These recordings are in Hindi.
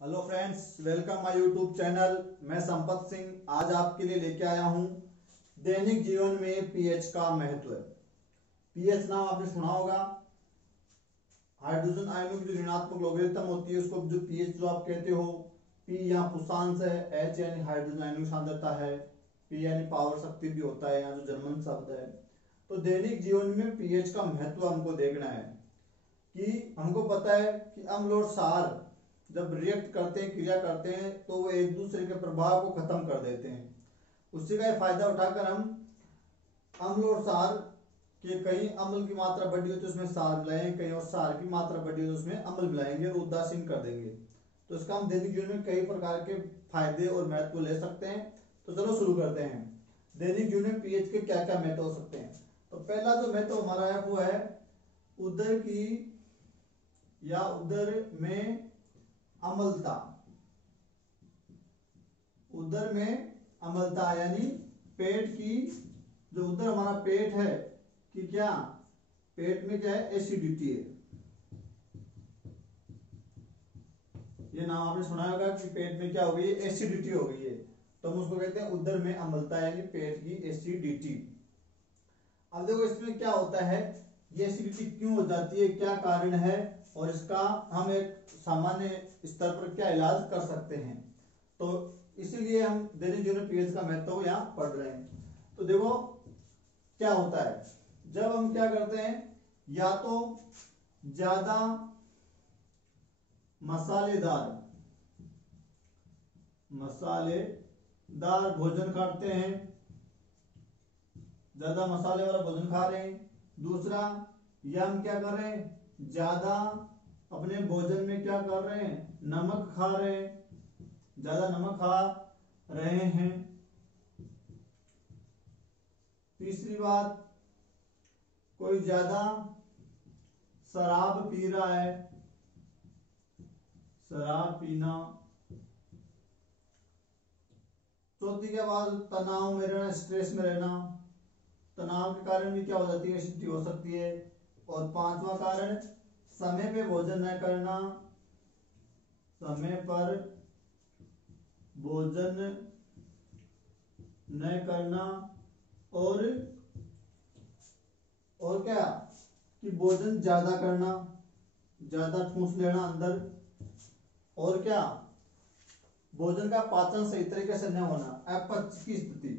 Hello friends, welcome my YouTube channel. मैं संपत सिंह आज आपके लिए लेके आया हूं दैनिक जीवन में पीएच का महत्व। पीएच नाम आपने सुना होगा। हाइड्रोजन आयनों की जो ऋणात्मक लोगारिथम होती है उसको जो पीएच जो आप कहते हो। पी यहाँ पुषांश है, एच यानी हाइड्रोजन आयनों की सांद्रता है, पी यानी पावर शक्ति भी होता है, यहाँ जो जर्मन शब्द है। तो दैनिक जीवन में पीएच का महत्व हमको देखना है कि हमको पता है कि अम्ल और क्षार जब रिएक्ट करते हैं, क्रिया करते हैं, तो वो एक दूसरे के प्रभाव को खत्म कर देते हैं। उसी का फायदा उठाकर हम अम्ल और क्षार के कहीं अम्ल की मात्रा बढ़ी हो तो उसमें क्षार मिलाएंगे, कहीं और क्षार की मात्रा बढ़ी हो तो उसमें अम्ल मिलाएंगे और उदासीन कर देंगे। तो इसका हम दैनिक जीवन में कई प्रकार के फायदे और महत्व ले सकते हैं। तो चलो शुरू करते हैं। दैनिक जीवन में पीएच के क्या क्या महत्व हो सकते हैं। तो पहला जो महत्व हमारा है वो है उदर की या उदर में अम्लता। उदर में अम्लता यानी पेट की जो उदर हमारा पेट है कि क्या पेट में क्या है, एसिडिटी है। ये नाम आपने सुना होगा कि पेट में क्या हो गई है, एसिडिटी हो गई है। तो हम उसको कहते हैं उदर में अम्लता यानी पेट की एसिडिटी। अब देखो इसमें क्या होता है, ये एसिडिटी क्यों हो जाती है, क्या कारण है और इसका हम एक सामान्य स्तर पर क्या इलाज कर सकते हैं। तो इसीलिए हम दैनिक जीवन में पीएच का महत्व यहाँ पढ़ रहे हैं। तो देखो क्या होता है जब हम क्या करते हैं, या तो ज्यादा मसालेदार भोजन खाते हैं, ज्यादा मसाले वाला भोजन खा रहे हैं। दूसरा, या हम क्या कर रहे हैं, ज्यादा अपने भोजन में क्या कर रहे हैं, नमक खा रहे हैं, ज्यादा नमक खा रहे हैं। तीसरी बात, कोई ज्यादा शराब पी रहा है, शराब पीना। चौथी के बाद तनाव में रहना, स्ट्रेस में रहना, तनाव के कारण भी क्या हो जाती है, एसिडिटी हो सकती है। और पांचवा कारण, समय पे भोजन न करना, समय पर भोजन न करना। और क्या कि भोजन ज्यादा करना, ज्यादा ठूंस लेना अंदर। और क्या, भोजन का पाचन सही तरीके से न होना, अपच की स्थिति,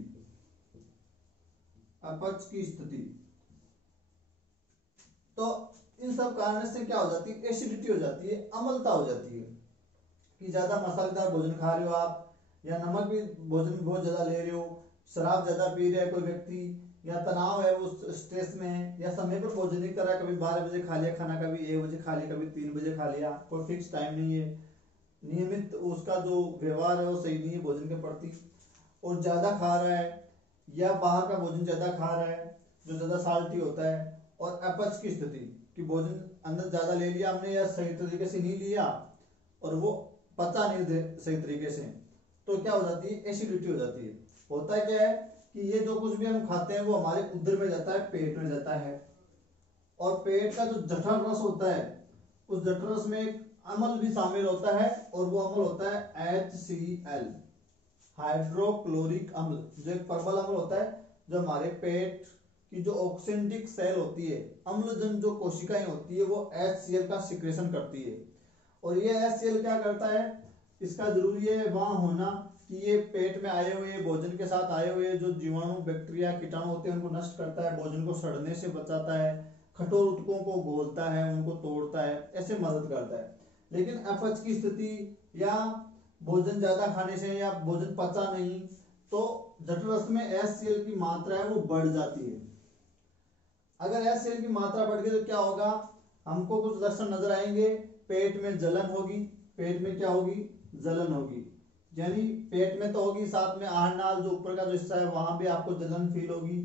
अपच की स्थिति। तो इन सब कारण से क्या हो जाती है, एसिडिटी हो जाती है, अम्लता हो जाती है। कि ज्यादा मसालेदार भोजन खा रहे हो आप, या नमक भी भोजन में बहुत ज्यादा ले रहे हो, शराब ज्यादा पी रहा है कोई व्यक्ति, या तनाव है वो स्ट्रेस में है, या समय पर भोजन नहीं कर रहा, कभी 12 बजे खा लिया खाना, कभी 1 बजे खा लिया, कभी 3 बजे खा लिया, कोई फिक्स टाइम नहीं है, नियमित उसका जो व्यवहार है वो सही नहीं है भोजन के प्रति, और ज्यादा खा रहा है, या बाहर का भोजन ज्यादा खा रहा है जो ज्यादा साल्टी होता है। और अपच की स्थिति कि भोजन अंदर ज्यादा ले लिया हमने या सही तरीके से नहीं लिया और वो पचा नहीं दे सही तरीके से, तो क्या हो जाती है, एसिडिटी हो जाती है। होता है क्या है कि ये जो कुछ भी हम खाते हैं वो हमारे उदर में जाता है, पेट में जाता है। और पेट का जो जठर रस होता है उस जठर रस में एक अम्ल भी शामिल होता है, और वो अम्ल होता है HCl, हाइड्रोक्लोरिक अम्ल, जो एक प्रबल अम्ल होता है जो हमारे पेट की जो ऑक्सेंटिक सेल होती है, अम्लजन जो कोशिकाएं होती है, वो HCl का सिक्रेशन करती है। और ये HCl क्या करता है, इसका जरूरी है वहां होना कि ये पेट में आए हुए भोजन के साथ आए हुए जो जीवाणु बैक्टीरिया कीटाणु होते हैं उनको नष्ट करता है, भोजन को सड़ने से बचाता है, कठोर ऊतकों को घोलता है, उनको तोड़ता है, ऐसे मदद करता है। लेकिन अपच की स्थिति या भोजन ज्यादा खाने से या भोजन पचा नहीं तो जठर रस में HCl की मात्रा है वो बढ़ जाती है। अगर HCl की मात्रा बढ़ गई तो क्या होगा, हमको कुछ लक्षण नजर आएंगे, पेट में जलन होगी, पेट में क्या होगी, जलन होगी, यानी पेट में तो होगी, साथ में आहार नाल जो ऊपर का जो हिस्सा है वहां भी आपको जलन फील होगी।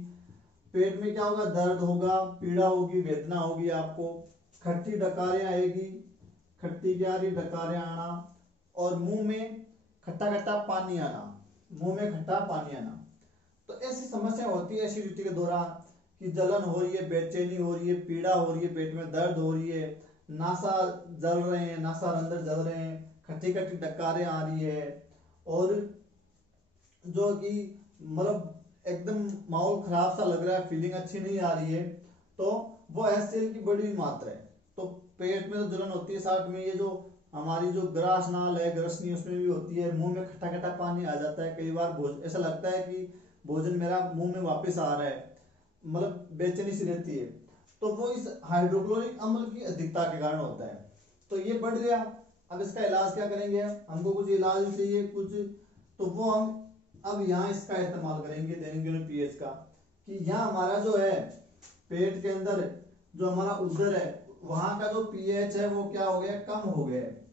पेट में क्या होगा, दर्द होगा, पीड़ा होगी, वेदना होगी आपको, खट्टी डकारें आएगी, खट्टी ग्यारी डकारें आना, और मुंह में खट्टा खट्टा पानी आना, मुंह में खट्टा पानी आना। तो ऐसी समस्या होती है एसिडिटी के दौरान कि जलन हो रही है, बेचैनी हो रही है, पीड़ा हो रही है, पेट में दर्द हो रही है, नासा जल रहे हैं, नासा अंदर जल रहे हैं, खट्टी खट्टी डकारें आ रही है, और जो कि मतलब एकदम माहौल खराब सा लग रहा है, फीलिंग अच्छी नहीं आ रही है, तो वो HCl की बड़ी मात्रा है। तो पेट में तो जलन होती है, साथ में ये जो हमारी जो ग्रास नाल है, ग्रसनी, उसमें भी होती है, मुंह में खट्टा खट्टा पानी आ जाता है, कई बार ऐसा लगता है कि भोजन मेरा मुंह में वापस आ रहा है, मतलब बेचैनी सी रहती है। तो वो इस हाइड्रोक्लोरिक अम्ल की अधिकता के कारण होता है। तो ये बढ़ गया। अब इसका इलाज क्या करेंगे, हमको कुछ इलाज चाहिए कुछ, तो वो हम अब यहाँ इसका इस्तेमाल करेंगे दैनिक पीएच का, कि यहाँ हमारा जो है पेट के अंदर जो हमारा उदर है, वहां का जो पीएच है वो क्या हो गया, कम हो गया है।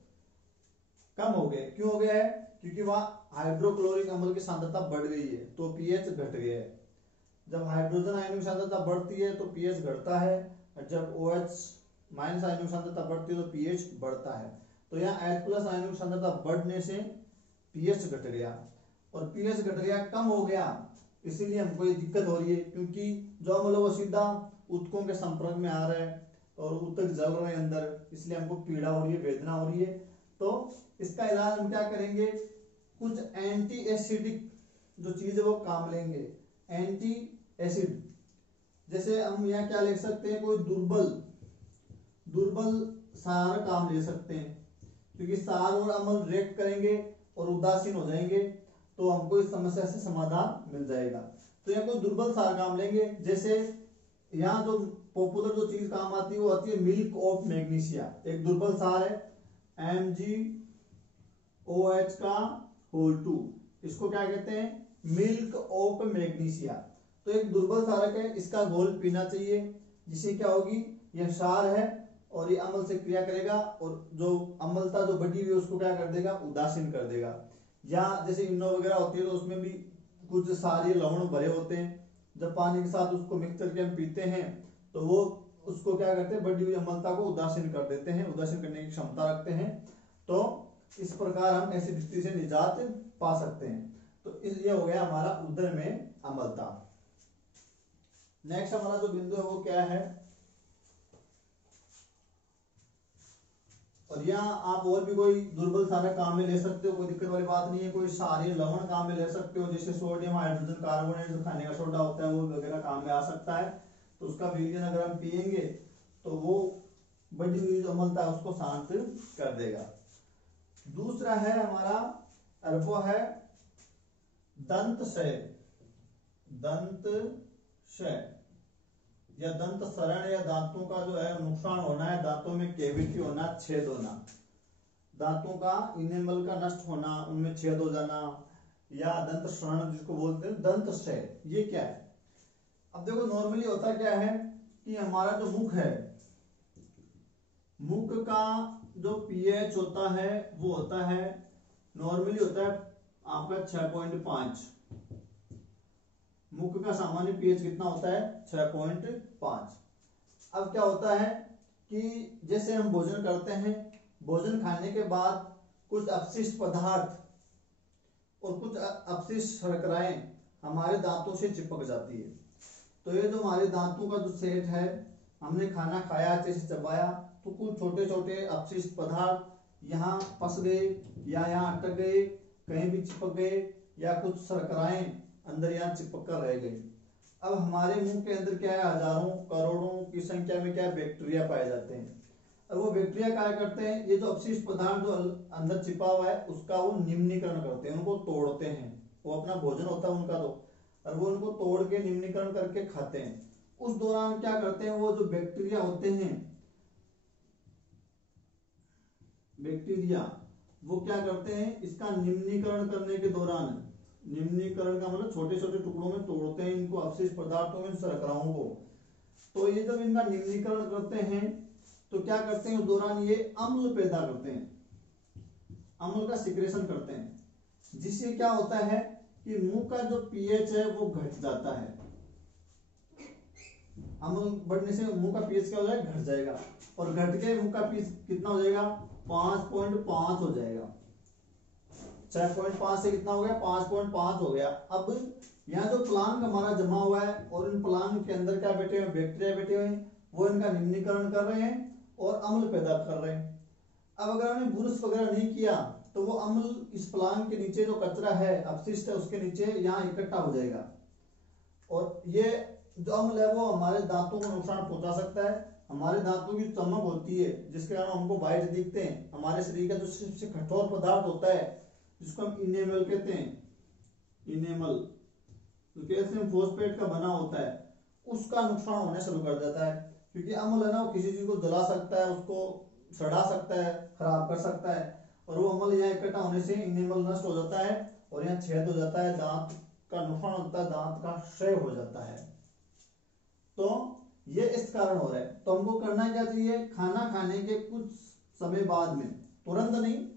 कम हो गए, क्यों हो गया है, क्योंकि वहाँ हाइड्रोक्लोरिक अम्ल की सांद्रता बढ़ गई है, तो पीएच घट गया है। जब हाइड्रोजन आयन की सांद्रता बढ़ती है तो पीएच घटता है, और जब OH माइनस आयन की सांद्रता बढ़ती है तो पीएच बढ़ता है। तो यहाँ H+ आयन की सांद्रता बढ़ने से पीएच घट गया, और पीएच घट गया, कम हो गया, इसीलिए हमको ये दिक्कत हो रही है, क्योंकि जो अम्ल वो सीधा ऊतकों के संपर्क में आ रहा है और ऊतक जल रहे हैं अंदर, इसलिए हमको पीड़ा हो रही है, वेदना हो रही है। तो इसका इलाज हम क्या करेंगे, कुछ एंटी एसिडिक जो चीज है वो काम लेंगे। एंटी एसिड, जैसे हम यहाँ क्या लिख सकते हैं, कोई दुर्बल सार काम ले सकते हैं, क्योंकि सार और अम्ल रिएक्ट करेंगे और उदासीन हो जाएंगे, तो हमको इस समस्या से समाधान मिल जाएगा। तो यहाँ कोई दुर्बल सार काम लेंगे, जैसे यहाँ जो पॉपुलर जो चीज काम आती है वो आती है मिल्क ऑफ मैग्नीशिया, एक दुर्बल सार है MgOH का होल 2, इसको क्या कहते हैं, मिल्क ऑफ मैग्नीशिया। तो एक दुर्बल सारक है, इसका घोल पीना चाहिए, जिससे क्या होगी, यह क्षार है और ये अम्ल से क्रिया करेगा, और जो अम्लता जो बढ़ी हुई है उसको क्या कर देगा, उदासीन कर देगा। या जैसे इनो वगैरह होती है तो उसमें भी कुछ सारे लवण भरे होते हैं, जब पानी के साथ उसको मिक्स करके हम पीते हैं तो वो उसको क्या करते हैं, बढ़ी हुई अम्लता को उदासीन कर देते हैं, उदासीन करने की क्षमता रखते हैं। तो इस प्रकार हम एसिडिटी से निजात पा सकते हैं। तो ये हो गया हमारा उदर में अम्लता। नेक्स्ट हमारा जो बिंदु है वो क्या है, और यहाँ आप और भी कोई दुर्बल सारे काम में ले सकते हो, कोई दिक्कत वाली बात नहीं है। कोई सारे लवण काम में ले सकते हो, जैसे सोडियम हाइड्रोजन कार्बोनेट जो खाने का सोडा होता है वो वगैरह काम में आ सकता है। तो उसका विलयन अगर हम पियेंगे तो वो बढ़ी हुई जो अम्लता है उसको शांत कर देगा। दूसरा है हमारा, और वो है दंत क्षय या दंत सरण, या दांतों का जो है नुकसान होना है, दांतों में कैविटी होना, छेद होना, दांतों का इनेमल का नष्ट होना, उनमें छेद हो जाना, या दंत सरण जिसको बोलते हैं दंत क्षय। ये क्या है, अब देखो नॉर्मली होता क्या है कि हमारा जो मुख है, मुख का जो पीएच होता है वो होता है, नॉर्मली होता है आपका 6.5। मुख का सामान्य पीएच कितना होता है, 6.5। अब क्या होता है कि जैसे हम भोजन करते हैं, भोजन खाने के बाद कुछ अपशिष्ट पदार्थ और कुछ अपशिष्ट शर्कराएं हमारे दांतों से चिपक जाती है। तो ये जो हमारे दांतों का जो सेट है, हमने खाना खाया, अच्छे से चबाया, तो कुछ छोटे छोटे अपशिष्ट पदार्थ यहाँ फंस गए या यहाँ अटक गए, कहीं भी चिपक गए, या कुछ शर्कराएं अंदर यहाँ चिपक कर रह गई। अब हमारे मुंह के अंदर क्या है, हजारों करोड़ों की संख्या में क्या बैक्टीरिया पाए जाते हैं। अब वो बैक्टीरिया क्या करते हैं, ये जो अपशिष्ट पदार्थ जो अंदर छिपा हुआ है उसका वो निम्नीकरण करते हैं, उनको तोड़ते हैं। वो अपना भोजन होता है उनका, तो और वो उनको तोड़ के निम्नीकरण करके खाते हैं। उस दौरान क्या करते हैं, वो जो बैक्टीरिया होते हैं, बैक्टीरिया वो क्या करते हैं, इसका निम्नीकरण करने के दौरान, निम्नीकरण का मतलब छोटे छोटे टुकड़ों में तोड़ते हैं इनको, अपशिष्ट पदार्थों में, शर्कराओं को। तो ये जब इनका निम्नीकरण करते हैं तो क्या करते हैं, उस दौरान ये अम्ल पैदा करते हैं, अम्ल का सिक्रेशन करते हैं, जिससे क्या होता है कि मुंह का जो पीएच है वो घट जाता है। अम्ल बढ़ने से मुंह का पीएच क्या हो जाएगा, घट जाएगा, और घट के मुंह का पीएच कितना हो जाएगा, 5.5 हो जाएगा। 6.5 से कितना हो गया, 5.5 हो गया। अब यहाँ जो प्लांक हमारा जमा हुआ है और इन प्लांक के अंदर क्या बैठे हुए, बैक्टीरिया बैठे हुए हैं, वो इनका निम्नीकरण कर रहे हैं, और अम्ल पैदा कर रहे हैं। अब अगर हमने ब्रुश वगैरह नहीं किया तो वो अम्ल इस प्लांग के नीचे जो कचरा है, अपशिष्ट है, उसके नीचे यहाँ इकट्ठा हो जाएगा और ये जो अम्ल है वो हमारे दांतों को नुकसान पहुंचा सकता है। हमारे दांतों की चमक होती है जिसके कारण हमको वाइट दिखते हैं। हमारे शरीर का जो सबसे कठोर पदार्थ होता है जिसको हम इनेमल कहते हैं, इनेमल जो कैल्शियम फॉस्फेट का बना होता है, उसका नुकसान होने शुरू कर देता है। क्योंकि अम्ल है ना, वो किसी चीज को जला सकता है, उसको सड़ा सकता है, खराब कर सकता है, और वो अम्ल यहाँ इकट्ठा होने से इनेमल नष्ट हो जाता है और यहाँ छेद हो जाता है, दांत का नुकसान होता है, दांत का क्षय हो जाता है। तो ये इस कारण हो रहा है। तो हमको करना क्या चाहिए, खाना खाने के कुछ समय बाद में, तुरंत नहीं,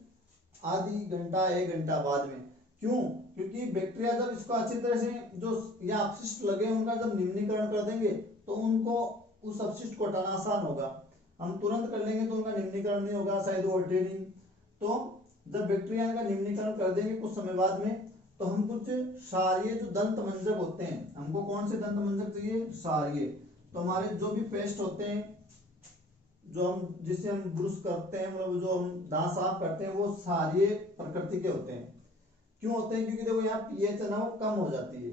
आधी घंटा 1 घंटा बाद में। क्यों? क्योंकि बैक्टीरिया जब इसको अच्छी तरह से जो या अपशिष्ट लगे उनका जब निम्नीकरण कर देंगे तो उनको उस अपशिष्ट को हटाना आसान होगा। हम तुरंत कर लेंगे तो उनका निम्नीकरण नहीं होगा, शायद वो हटेगी। तो जब बैक्टीरिया का निम्नीकरण कर देंगे कुछ समय बाद में, तो हम कुछ क्षारीय जो दंत मंजक होते हैं, हमको कौन से दंत मंजक चाहिए, क्षारीय। तो हमारे जो भी पेस्ट होते हैं, जो हम जिससे हम ब्रुश करते हैं, मतलब जो हम दांत साफ करते हैं, वो क्षारीय प्रकृति के होते हैं। क्यों होते हैं? क्योंकि देखो यहाँ पीएच है ना वो कम हो जाती है,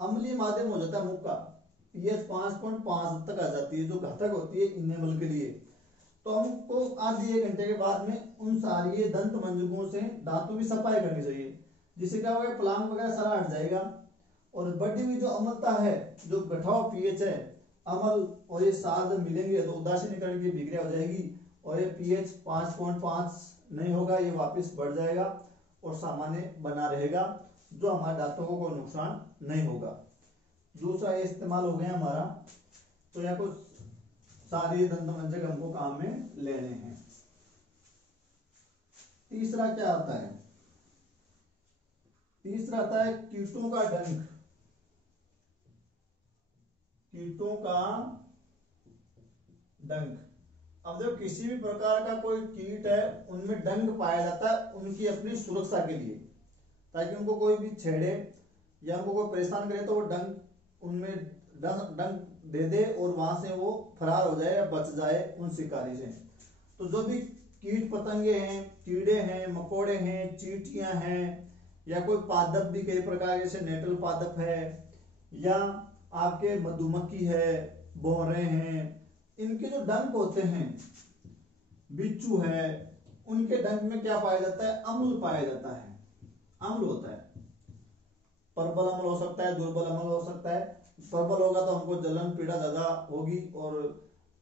अम्लीय माध्यम हो जाता है मुख का, पीएच 5.5 तक आ जाती है जो घातक होती है इनेमल के लिए। तो हमको आधे 1 घंटे के बाद में उन सारी दंत मंजकों से दांतों की सफाई करनी चाहिए, जिससे क्या होगा, प्लांग वगैरह सारा हट जाएगा और बढ़ी हुई जो अम्लता है, जो गठाव पीएच है, अम्ल और ये साथ मिलेंगे तो उदासीनीकरण की विक्रिया हो जाएगी और ये पीएच 5.5 नहीं होगा, ये वापस बढ़ जाएगा और सामान्य बना रहेगा, जो हमारे दांतों को कोई नुकसान नहीं होगा। दूसरा ये इस्तेमाल हो गया हमारा। तो यहाँ कुछ सारी दंत मंजक हमको काम में लेने हैं। तीसरा क्या आता है, तीसरा आता है कीटों का डंक। कीटों का डंक। अब जब किसी भी प्रकार का कोई कीट है उनमें डंक पाया जाता है उनकी अपनी सुरक्षा के लिए, ताकि उनको कोई भी छेड़े या उनको कोई परेशान करे तो वो डंक उनमें डंक दे दे और वहां से वो फरार हो जाए या बच जाए उन शिकारी से। तो जो भी कीट पतंगे हैं, कीड़े हैं, मकोड़े हैं, चींटियां हैं, या कोई पादप भी कई प्रकार, जैसे नेटल पादप है या आपके मधुमक्खी है, भौरे हैं, इनके जो डंक होते हैं, बिच्छू है, उनके डंक में क्या पाया जाता है, अम्ल पाया जाता है। अम्ल होता है, प्रबल अम्ल हो सकता है, दुर्बल अम्ल हो सकता है। प्रबल होगा तो हमको जलन पीड़ा ज्यादा होगी और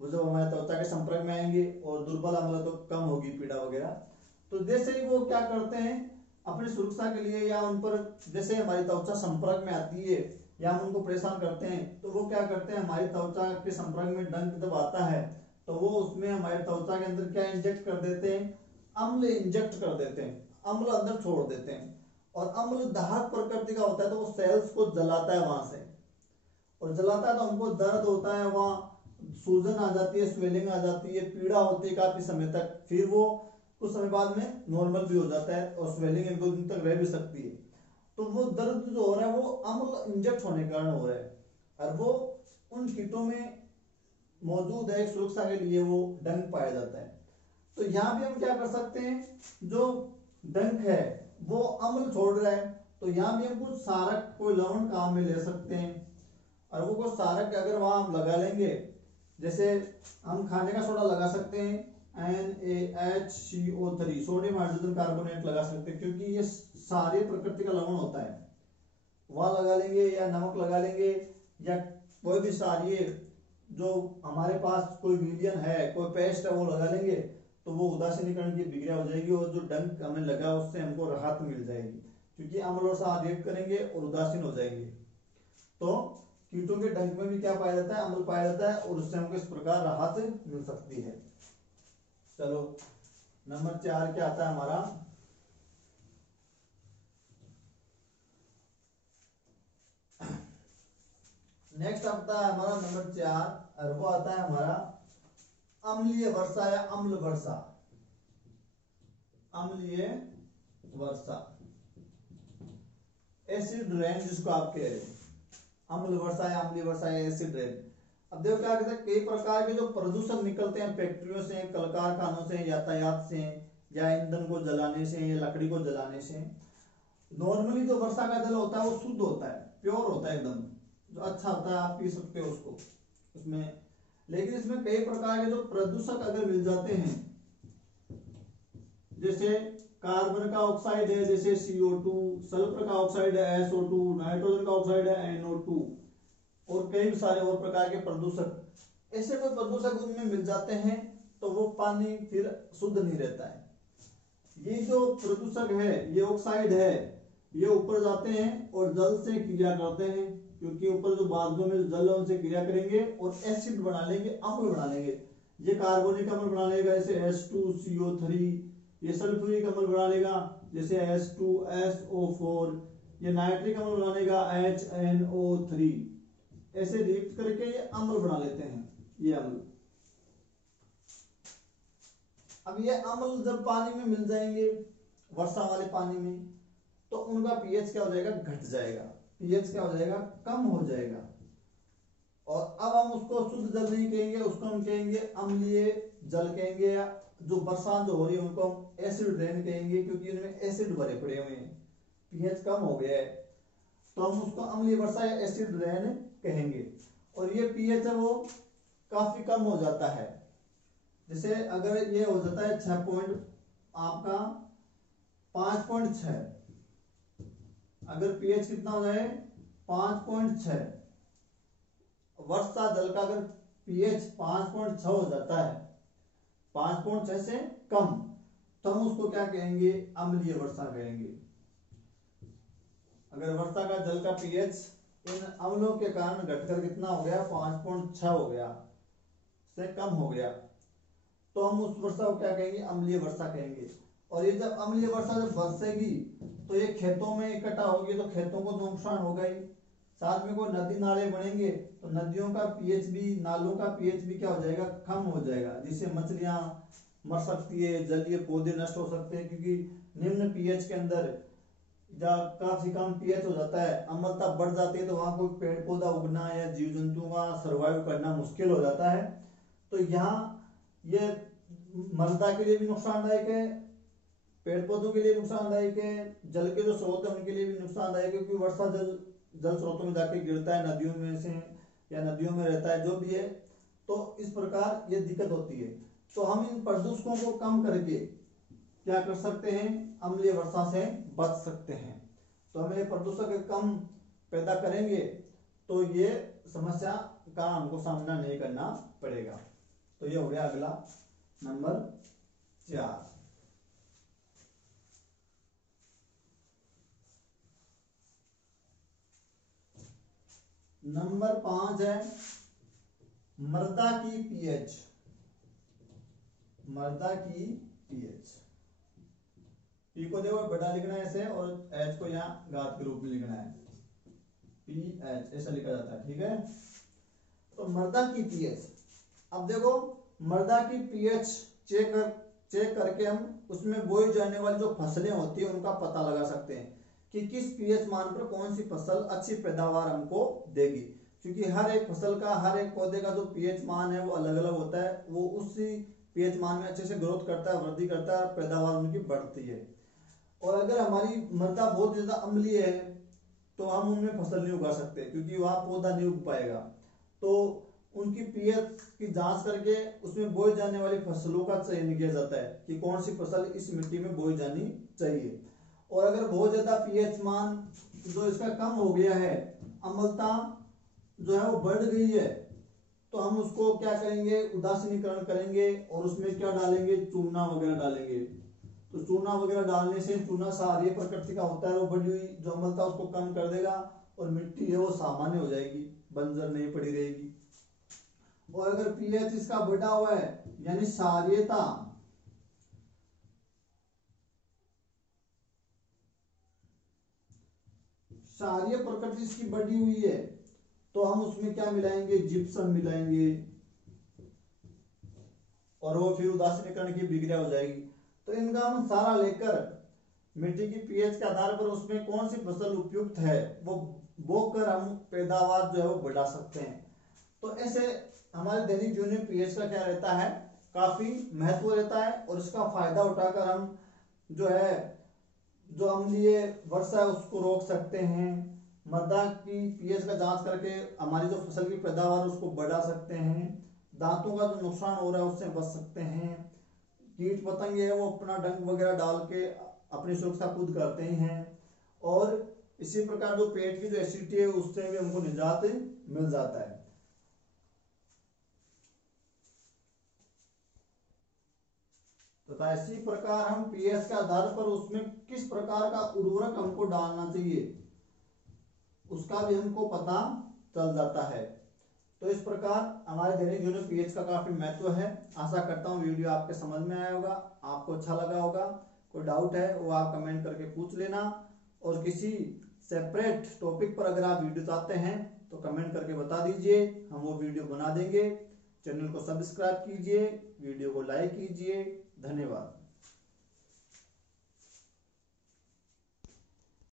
वो जब हमारे त्वचा के संपर्क में आएंगे, और दुर्बल अम्ल तो कम होगी पीड़ा वगैरह। तो जैसे ही वो क्या करते हैं अपनी सुरक्षा के लिए, या उन पर जैसे हमारी त्वचा संपर्क में आती है या हम उनको परेशान करते हैं, तो वो क्या करते हैं, हमारी त्वचा के संपर्क में डंक जब आता है तो वो उसमें हमारी त्वचा के अंदर क्या इंजेक्ट कर देते हैं, अम्ल इंजेक्ट कर देते हैं, अम्ल अंदर छोड़ देते हैं। और अम्ल दाहक प्रकृति का होता है, तो वो सेल्स को जलाता है वहां से, और जलाता है तो हमको दर्द होता है, वहां सूजन आ जाती है, स्वेलिंग आ जाती है, पीड़ा होती है काफी समय तक। फिर वो कुछ समय बाद में नॉर्मल भी हो जाता है और स्वेलिंग 1-2 दिन तक रह भी सकती है। तो वो दर्द जो हो रहा है वो अम्ल इंजेक्ट होने के कारण हो रहा है, और वो उन कीटों में मौजूद है, सुरक्षा के लिए वो डंक पाया जाता है। तो यहाँ भी हम क्या कर सकते हैं, जो डंक है वो अम्ल छोड़ रहा है, तो यहाँ भी हम कुछ सारक, कोई लवण काम में ले सकते हैं। और वो कुछ सारक अगर वहां हम लगा लेंगे, जैसे हम खाने का सोडा लगा सकते हैं, NaHCO3, सोडियम हाइड्रोजन कार्बोनेट लगा सकते हैं, क्योंकि ये सारे प्रकृति का लवण होता है, वहां लगा लेंगे, या नमक लगा लेंगे, या कोई भी सारी जो हमारे पास कोई विलियन है, कोई पेस्ट है, वो लगा लेंगे, तो वो उदासीनीकरण की विक्रिया हो जाएगी और जो डंक हमें लगा उससे हमको राहत मिल जाएगी, क्योंकि अम्ल और सार रिएक्ट करेंगे और उदासीन हो जाएंगे। तो कीटों के डंक में भी क्या पाया जाता है, अम्ल पाया जाता है, और उससे हमको इस प्रकार राहत मिल सकती है। चलो नंबर 4 क्या आता है हमारा, नेक्स्ट आता है हमारा नंबर 4, और वो आता है हमारा अम्लीय वर्षा या अम्ल वर्षा। अम्लीय वर्षा, एसिड रेन जिसको आप कह रहे हैं, अम्ल वर्षा या अम्लीय वर्षा या एसिड रेन। अब देखो क्या कहते हैं, कई प्रकार के जो प्रदूषक निकलते हैं फैक्ट्रियों से, कल कारखानों से, यातायात से, या ईंधन को जलाने से, या लकड़ी को जलाने से। नॉर्मली जो वर्षा का जल होता है वो शुद्ध होता है, प्योर होता है एकदम, जो अच्छा होता है, आप पी सकते हो उसको उसमें। लेकिन इसमें कई प्रकार के जो प्रदूषक अगर मिल जाते हैं, जैसे कार्बन का ऑक्साइड है जैसे CO2, सल्फर का ऑक्साइड है SO2, नाइट्रोजन का ऑक्साइड है NO2, और कई सारे और प्रकार के प्रदूषक, ऐसे कोई प्रदूषक उनमें मिल जाते हैं तो वो पानी फिर शुद्ध नहीं रहता है। ये जो प्रदूषक है, ये ऑक्साइड है, ये ऊपर जाते हैं और जल से क्रिया करते हैं, क्योंकि ऊपर जो बादलों में जल है उनसे क्रिया करेंगे और एसिड बना लेंगे, अम्ल बना लेंगे। ये कार्बोनिक अम्ल बना लेगा जैसे H2CO3, ये सल्फ्यूरिक अम्ल बना लेगा जैसे H2SO4, ये नाइट्रिक अम्ल बना लेगा HNO3। ऐसे रिएक्ट करके ये अम्ल बना लेते हैं, ये अम्ल। अब ये अम्ल जब पानी में मिल जाएंगे, वर्षा वाले पानी में, तो उनका पीएच क्या हो जाएगा, घट जाएगा, पीएच क्या हो जाएगा, कम हो जाएगा। और अब हम उसको शुद्ध जल नहीं कहेंगे, उसको हम कहेंगे अम्लीय जल कहेंगे, या जो बरसात जो हो रही है उनको हम एसिड रेन कहेंगे, क्योंकि उनमें एसिड भरे पड़े हुए हैं, पीएच कम हो गया है, तो हम उसको अम्लीय वर्षा या एसिड रेन कहेंगे। और ये पीएच है वो काफी कम हो जाता है, जैसे अगर ये हो जाता है 6 पॉइंट आपका 5.6, अगर पीएच कितना हो जाए 5.6, वर्षा जल का अगर पीएच 5.6 हो जाता है, 5.6 से कम, तो हम उसको क्या कहेंगे, अम्लीय वर्षा कहेंगे। अगर वर्षा का जल का पीएच इन अम्लों के कारण घटकर कितना हो गया, 5.6 हो गया, से कम हो गया, तो हम उस वर्षा को क्या कहेंगे, अम्लीय वर्षा कहेंगे। और ये जब अम्लीय वर्षा जब बरसेगी तो ये खेतों में इकट्ठा होगी, तो खेतों को नुकसान होगा ही, साथ में कोई नदी नाले बनेंगे तो नदियों का पीएच भी, नालों का पीएच भी क्या हो जाएगा, कम हो जाएगा, जिससे मछलियां मर सकती है, जलीय पौधे नष्ट हो सकते हैं, क्योंकि निम्न पीएच के अंदर जब काफी कम पीएच हो जाता है, अम्लता बढ़ जाती है, तो वहां कोई पेड़ पौधा उगना या जीव जंतुओं का सर्वाइव करना मुश्किल हो जाता है। तो यहाँ ये मृदा के लिए भी नुकसानदायक है, पेड़ पौधों के लिए नुकसानदायक है, जल के जो स्रोत है उनके लिए भी नुकसानदायक है, क्योंकि वर्षा जल जल स्रोतों में जाके गिरता है, नदियों में से या नदियों में रहता है, जो भी है, तो इस प्रकार ये दिक्कत होती है। तो हम इन प्रदूषकों को कम करके क्या कर सकते हैं, अम्लीय वर्षा से बच सकते हैं। तो हम ये प्रदूषक कम पैदा करेंगे तो ये समस्या का हमको सामना नहीं करना पड़ेगा। तो ये हो गया अगला नंबर 4। नंबर 5 है मृदा की पीएच। मृदा की पीएच, पी को देखो बड़ा लिखना है ऐसे, और एच को यहाँ घात के रूप में लिखना है, पीएच ऐसा लिखा जाता है, ठीक है। तो मृदा की पीएच, अब देखो मृदा की पीएच चेक करके हम उसमें बोई जाने वाली जो फसलें होती है उनका पता लगा सकते हैं कि किस पीएच मान पर कौन सी फसल अच्छी पैदावार हमको देगी, क्योंकि हर एक फसल का, हर एक पौधे का जो पीएच मान है वो अलग अलग होता है, वो उसी पीएच मान में अच्छे से ग्रोथ करता है, वृद्धि करता है, पैदावार उनकी बढ़ती है। और अगर हमारी मृदा बहुत ज्यादा अम्लीय है तो हम उनमें फसल नहीं उगा सकते, क्योंकि वहां पौधा नहीं उग पाएगा। तो उनकी पीएच की जांच करके उसमें बोई जाने वाली फसलों का चयन किया जाता है कि कौन सी फसल इस मिट्टी में बोई जानी चाहिए। और अगर बहुत ज्यादा पीएच मान जो इसका कम हो गया है, अम्लता जो है वो बढ़ गई है, तो हम उसको क्या करेंगे, उदासीनीकरण करेंगे और उसमें क्या डालेंगे, चूना वगैरह डालेंगे। तो चूना वगैरह डालने से, चूना क्षारीय प्रकृति का होता है, वो बढ़ी हुई जो अम्लता उसको कम कर देगा और मिट्टी है वो सामान्य हो जाएगी, बंजर नहीं पड़ी रहेगी। और अगर पीएच इसका बढ़ा हुआ है यानी क्षारीयता, क्षारीय प्रकृति इसकी बढ़ी हुई है, तो हम उसमें क्या मिलाएंगे, जिप्सम मिलाएंगे, और वो फिर उदासीनीकरण की विक्रिया हो जाएगी। तो इनका हम सारा लेकर मिट्टी की पीएच के आधार पर उसमें कौन सी फसल उपयुक्त है वो बोकर हम पैदावार जो है वो बढ़ा सकते हैं। तो ऐसे हमारे दैनिक जीवन में पीएच का क्या रहता है, काफी महत्व रहता है, और इसका फायदा उठाकर हम जो है जो अम्लीय वर्षा है उसको रोक सकते हैं। मृदा की पीएच का जांच करके हमारी जो फसल की पैदावार उसको बढ़ा सकते हैं। दांतों का जो नुकसान हो रहा है उससे बच सकते हैं। कीट पतंगे है वो अपना डंक वगैरह डाल के अपनी सुरक्षा खुद करते ही हैं। और इसी प्रकार जो पेट की जो एसिडिटी है उससे भी हमको निजात मिल जाता है। तथा इसी प्रकार हम पीएच के आधार पर उसमें किस प्रकार का उर्वरक हमको डालना चाहिए उसका भी हमको पता चल जाता है। तो इस प्रकार हमारे दैनिक जीवन में पीएच का काफी महत्व है। आशा करता हूँ वीडियो आपके समझ में आया होगा, आपको अच्छा लगा होगा। कोई डाउट है वो आप कमेंट करके पूछ लेना, और किसी सेपरेट टॉपिक पर अगर आप वीडियो चाहते हैं तो कमेंट करके बता दीजिए, हम वो वीडियो बना देंगे। चैनल को सब्सक्राइब कीजिए, वीडियो को लाइक कीजिए। धन्यवाद।